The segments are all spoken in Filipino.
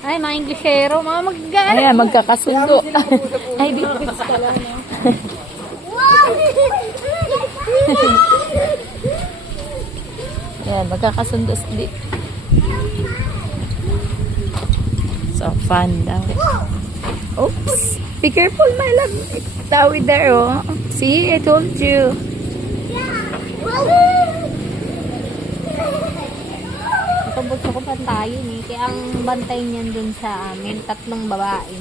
Ay, mga Inglesero. Mga Ayan, magkakasundo. Ay, di. Ayan, magkakasundo. So, fun daw. Oops. Be careful, my love. Tawi there, oh. See, I told you. Ito gusto ko pantayin eh. Kaya ang bantay niyan dun sa amin, 3 babae.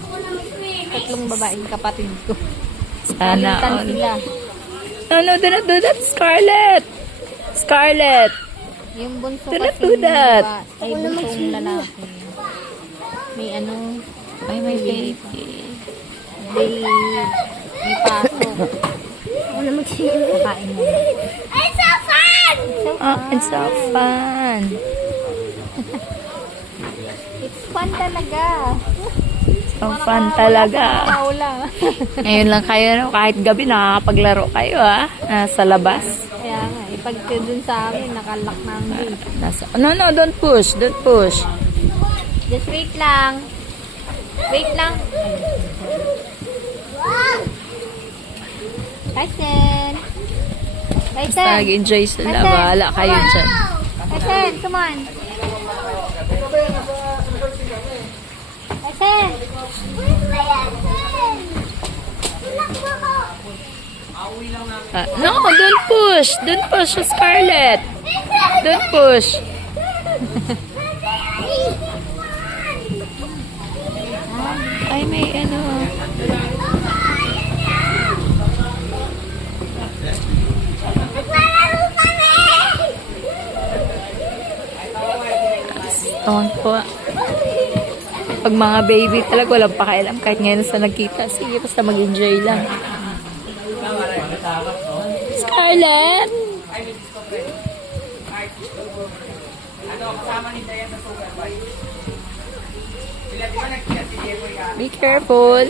3 babaeng kapatid ko. Sana Palitan all. sila. No, do not do that, Scarlett. Scarlett. Yung bunso Do not kasi do that. ay bunsong lalaki. May ano, Ay, my baby. may pasok. Nakain mo. It's so fun! Oh, it's so fun. It's fun talaga. So fun talaga. Paula. Ngayon lang kayo, no? Kahit gabi nakakapaglaro kayo, ha? Nasa labas. Kaya nga, pag dun sa amin, nakalak na ang gate. No, don't push. Don't push. Just wait lang. Wait lang. Tyson. Basta Tyson. nag-enjoy sila. Tyson, Bahala kayo come on. dyan. Tyson, come on. Tyson. No, don't push. Don't push, Scarlett. Don't push. Ay, may ano. Tawang po. Pag mga baby talaga, walang pakialam. Kahit ngayon sa nagkita, sige, basta mag-enjoy lang. Scarlett! Be careful.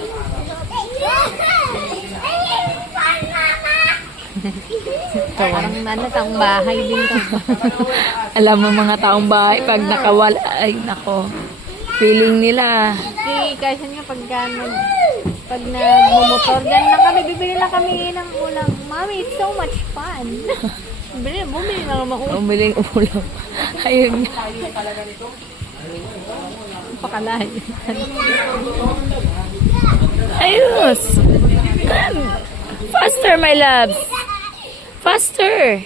Parang ano, taong bahay din to. Alam mo mga taong bahay, pag nakawala, ay nako. Feeling nila. Kasi nga pag nagmumotor, dyan lang kami, bibili lang kami ng ulam. Mommy, it's so much fun. Bumili na naman ulam. Umiling ulam. Ayun nga. Pakalayo. Ayos. Faster, my loves. Faster.